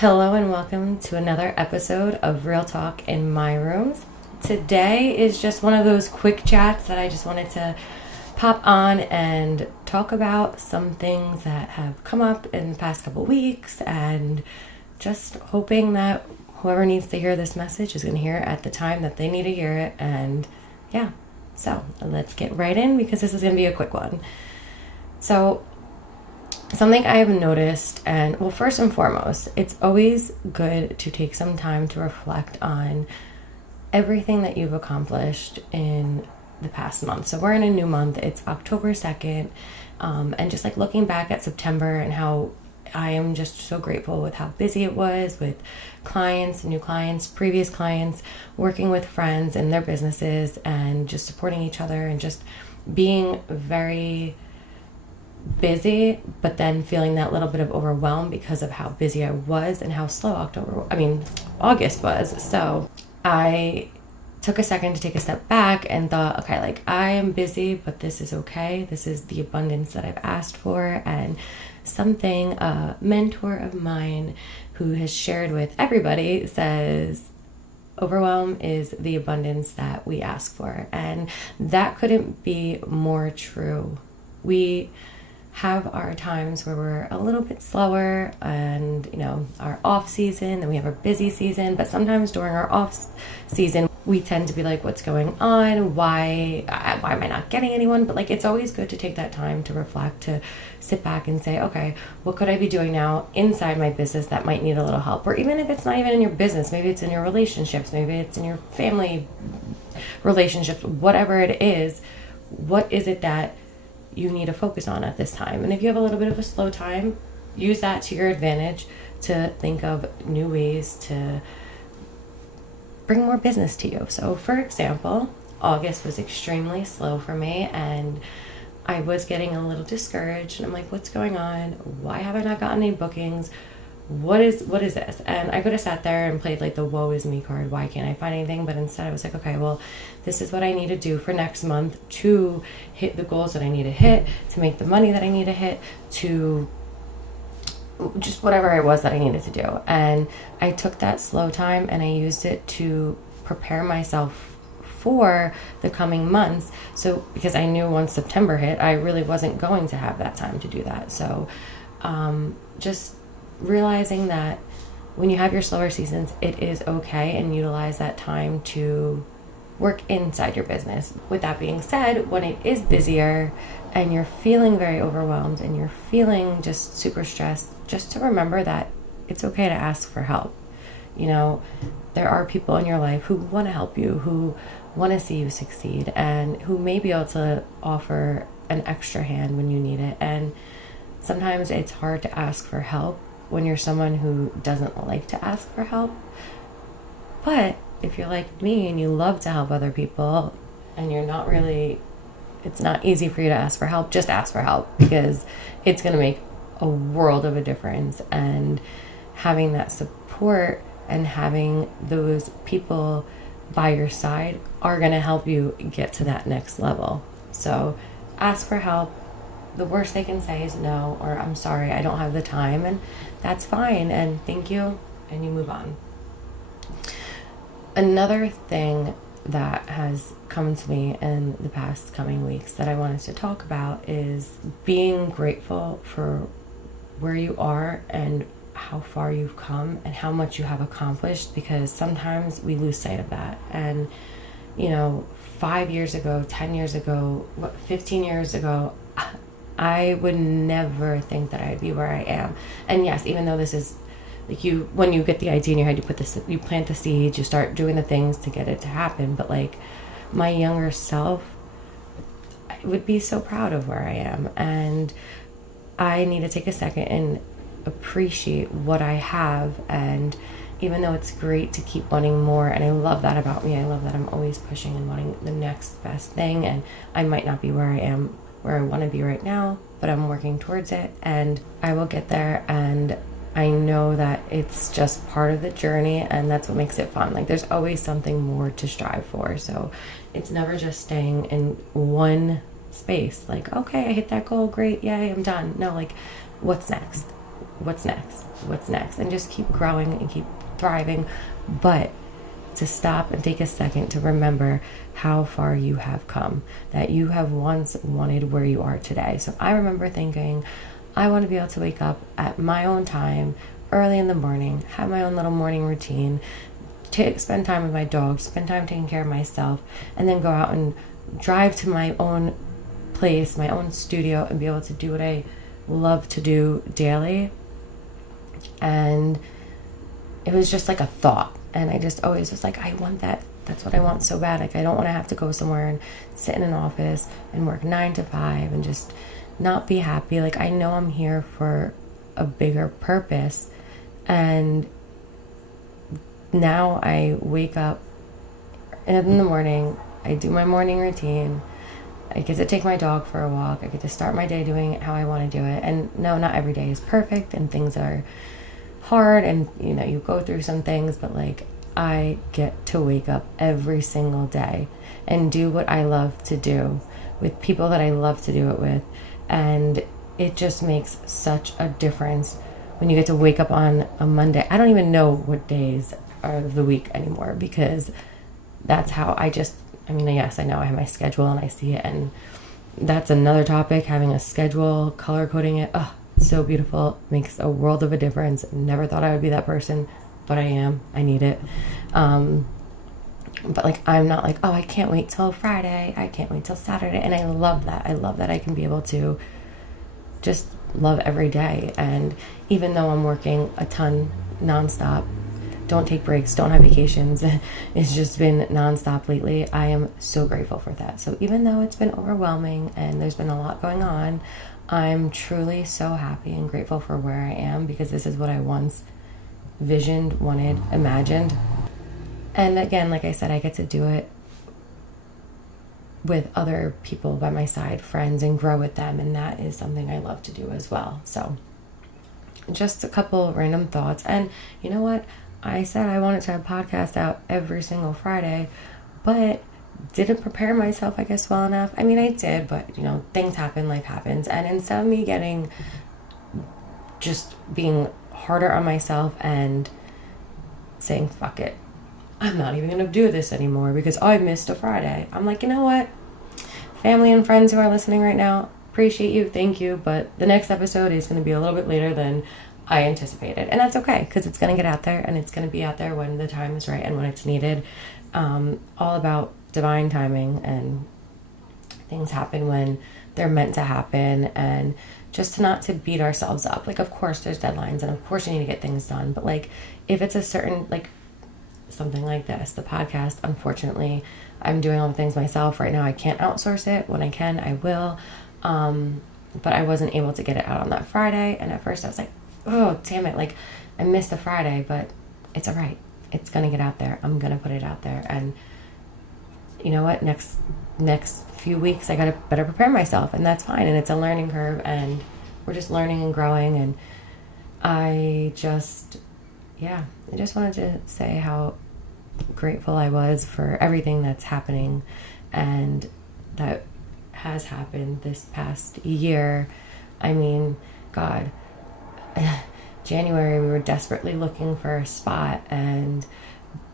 Hello and welcome to another episode of Real Talk in My Rooms. Today is just one of those quick chats that I just wanted to pop on and talk about some things that have come up in the past couple weeks, and just hoping that whoever needs to hear this message is going to hear it at the time that they need to hear it. And yeah, so let's get right in because this is going to be a quick one. So something I have noticed, and well, first and foremost, it's always good to take some time to reflect on everything that you've accomplished in the past month. So we're in a new month. It's October 2nd. And just like looking back at September and how I am just so grateful with how busy it was with clients, new clients, previous clients, working with friends and their businesses and just supporting each other and just being very busy, but then feeling that little bit of overwhelm because of how busy I was and how slow August was. So I took a second to take a step back and thought, okay, like I am busy, but this is okay. This is the abundance that I've asked for. And something a mentor of mine who has shared with everybody says, overwhelm is the abundance that we ask for. And that couldn't be more true. We have our times where we're a little bit slower and, our off season, then we have our busy season. But sometimes during our off season, we tend to be like, what's going on? Why am I not getting anyone? But like, it's always good to take that time to reflect, to sit back and say, okay, what could I be doing now inside my business that might need a little help? Or even if it's not even in your business, maybe it's in your relationships, maybe it's in your family relationships, whatever it is, what is it that you need to focus on at this time? And if you have a little bit of a slow time, use that to your advantage to think of new ways to bring more business to you. So for example, August was extremely slow for me and I was getting a little discouraged, and I'm like, what's going on? Why have I not gotten any bookings? What is this? And I could have sat there and played like the woe is me card. Why can't I find anything? But instead I was like, okay, well, this is what I need to do for next month to hit the goals that I need to hit, to make the money that I need to hit, to just whatever it was that I needed to do. And I took that slow time and I used it to prepare myself for the coming months. So because I knew once September hit, I really wasn't going to have that time to do that. So just realizing that when you have your slower seasons, it is okay, and utilize that time to work inside your business. With that being said, when it is busier and you're feeling very overwhelmed and you're feeling just super stressed, just to remember that it's okay to ask for help. There are people in your life who want to help you, who want to see you succeed, and who may be able to offer an extra hand when you need it. And sometimes it's hard to ask for help when you're someone who doesn't like to ask for help. But if you're like me and you love to help other people and it's not easy for you to ask for help, just ask for help, because it's going to make a world of a difference. And having that support and having those people by your side are going to help you get to that next level. So ask for help. The worst they can say is no, or I'm sorry, I don't have the time, and that's fine, and thank you, and you move on. Another thing that has come to me in the past coming weeks that I wanted to talk about is being grateful for where you are and how far you've come and how much you have accomplished, because sometimes we lose sight of that. And 5 years ago, 10 years ago, 15 years ago, I would never think that I'd be where I am. And yes, even though this is like when you get the idea in your head, you plant the seeds, you start doing the things to get it to happen. But like my younger self, I would be so proud of where I am. And I need to take a second and appreciate what I have. And even though it's great to keep wanting more, and I love that about me, I love that I'm always pushing and wanting the next best thing. And I might not be where I want to be right now, but I'm working towards it, and I will get there. And I know that it's just part of the journey, and that's what makes it fun. Like there's always something more to strive for. So it's never just staying in one space. Like, okay, I hit that goal, great, yay, I'm done. No, like what's next? what's next? What's next? And just keep growing and keep thriving. But to stop and take a second to remember how far you have come, that you have once wanted where you are today. So I remember thinking, I want to be able to wake up at my own time, early in the morning, have my own little morning routine, spend time with my dog, spend time taking care of myself, and then go out and drive to my own place, my own studio, and be able to do what I love to do daily. And it was just like a thought, and I just always was like, I want that. That's what I want so bad. Like, I don't want to have to go somewhere and sit in an office and work 9 to 5 and just not be happy. Like, I know I'm here for a bigger purpose. And now I wake up in the morning, I do my morning routine, I get to take my dog for a walk, I get to start my day doing it how I want to do it. And no, not every day is perfect, and things are hard, and you know, you go through some things, but like, I get to wake up every single day and do what I love to do with people that I love to do it with. And it just makes such a difference when you get to wake up on a Monday. I don't even know what days are of the week anymore, because that's how I mean, yes, I know I have my schedule and I see it, and that's another topic, having a schedule, color coding it. Oh, it's so beautiful. Makes a world of a difference. Never thought I would be that person, but I am. I need it. But like, I'm not like, oh, I can't wait till Friday, I can't wait till Saturday. And I love that. I love that I can be able to just love every day. And even though I'm working a ton nonstop, don't take breaks, don't have vacations, it's just been nonstop lately, I am so grateful for that. So even though it's been overwhelming and there's been a lot going on, I'm truly so happy and grateful for where I am, because this is what I once visioned, wanted, imagined. And again, like I said, I get to do it with other people by my side, friends, and grow with them, and that is something I love to do as well. So just a couple random thoughts. And you know what? I said I wanted to have a podcast out every single Friday, but didn't prepare myself, I guess, well enough. I mean, I did, but you know, things happen, life happens. And instead of me being harder on myself and saying, fuck it, I'm not even going to do this anymore because I missed a Friday, I'm like, you know what? Family and friends who are listening right now, appreciate you, thank you, but the next episode is going to be a little bit later than I anticipated. And that's okay, because it's going to get out there, and it's going to be out there when the time is right and when it's needed. All about divine timing, and things happen when they're meant to happen, and just not to beat ourselves up. Like, of course there's deadlines, and of course you need to get things done, but like, if it's a certain, like something like this, the podcast, unfortunately I'm doing all the things myself right now. I can't outsource it. When I can, I will. But I wasn't able to get it out on that Friday, and at first I was like, oh damn it, like I missed the Friday, but it's all right, it's gonna get out there, I'm gonna put it out there. And you know what, next few weeks I gotta better prepare myself, and that's fine, and it's a learning curve, and we're just learning and growing. And I just wanted to say how grateful I was for everything that's happening and that has happened this past year. I mean, God, January we were desperately looking for a spot, and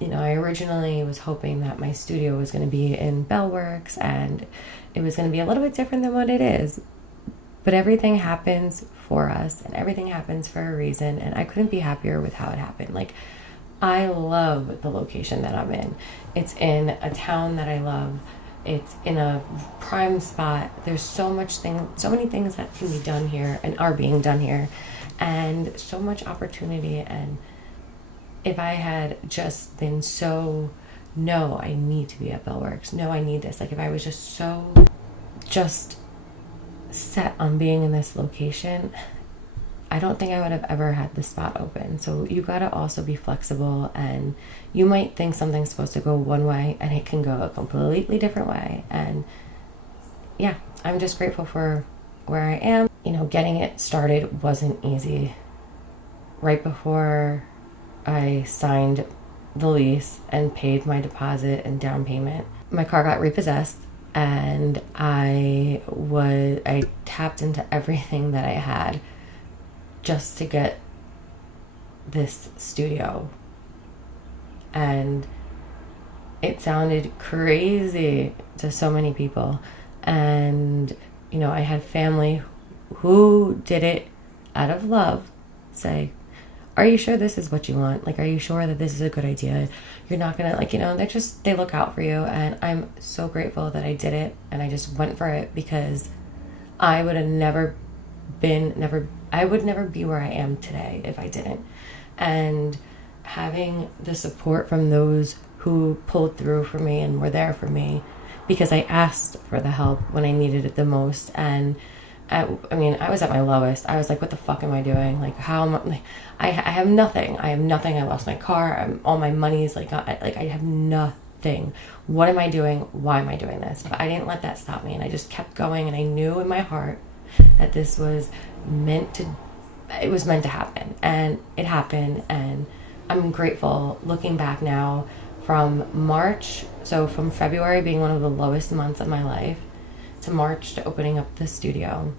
you know, I originally was hoping that my studio was going to be in Bellworks, and it was going to be a little bit different than what it is. But everything happens for us, and everything happens for a reason, and I couldn't be happier with how it happened. Like, I love the location that I'm in. It's in a town that I love. It's in a prime spot. There's so many things that can be done here and are being done here, and so much opportunity. And if I had just been no, I need to be at Bellworks, no, I need this, like if I was just set on being in this location, I don't think I would have ever had the spot open. So you gotta also be flexible, and you might think something's supposed to go one way and it can go a completely different way. And yeah, I'm just grateful for where I am. You know, getting it started wasn't easy. Right before I signed the lease and paid my deposit and down payment, my car got repossessed, and I tapped into everything that I had just to get this studio. And it sounded crazy to so many people. And, you know, I had family who did it out of love say, are you sure this is what you want? Like, are you sure that this is a good idea? You're not gonna, like, you know, they look out for you. And I'm so grateful that I did it and I just went for it, because I would have I would never be where I am today if I didn't. And having the support from those who pulled through for me and were there for me, because I asked for the help when I needed it the most. And I was at my lowest. I was like, what the fuck am I doing? Like, how am I, like, I have nothing. I have nothing. I lost my car. All my money's like I have nothing. What am I doing? Why am I doing this? But I didn't let that stop me, and I just kept going. And I knew in my heart that this was meant to happen, and it happened. And I'm grateful looking back now, from March, so from February being one of the lowest months of my life, to March, to opening up the studio,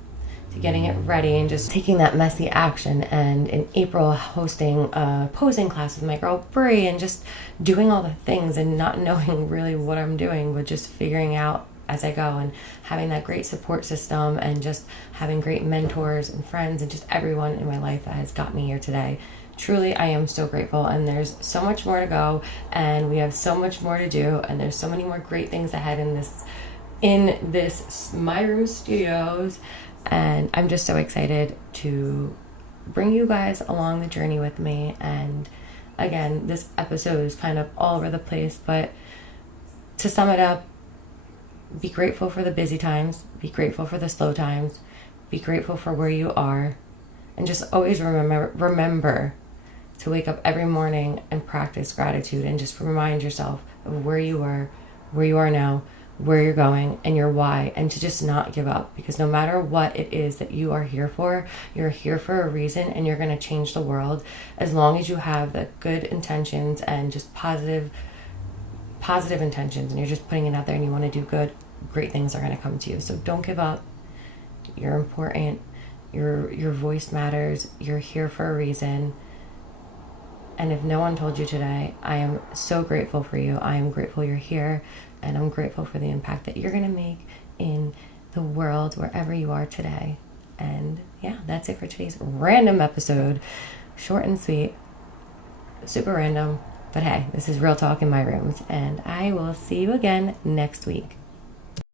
to getting it ready and just taking that messy action, and in April hosting a posing class with my girl Brie, and just doing all the things and not knowing really what I'm doing, but just figuring out as I go, and having that great support system, and just having great mentors and friends and just everyone in my life that has got me here today. Truly, I am so grateful, and there's so much more to go, and we have so much more to do, and there's so many more great things ahead in this My Room Studios. And I'm just so excited to bring you guys along the journey with me. And again, this episode is kind of all over the place, but to sum it up, be grateful for the busy times, be grateful for the slow times, be grateful for where you are, and just always remember to wake up every morning and practice gratitude, and just remind yourself of where you were, where you are now, where you're going, and your why, and to just not give up, because no matter what it is that you are here for, you're here for a reason, and you're going to change the world as long as you have the good intentions and just positive intentions, and you're just putting it out there and you want to do good. Great things are going to come to you. So don't give up. You're important. Your voice matters. You're here for a reason. And if no one told you today, I am so grateful for you. I am grateful you're here, and I'm grateful for the impact that you're going to make in the world wherever you are today. And yeah, that's it for today's random episode. Short and sweet, super random, but hey, this is Real Talk in My Rooms, and I will see you again next week.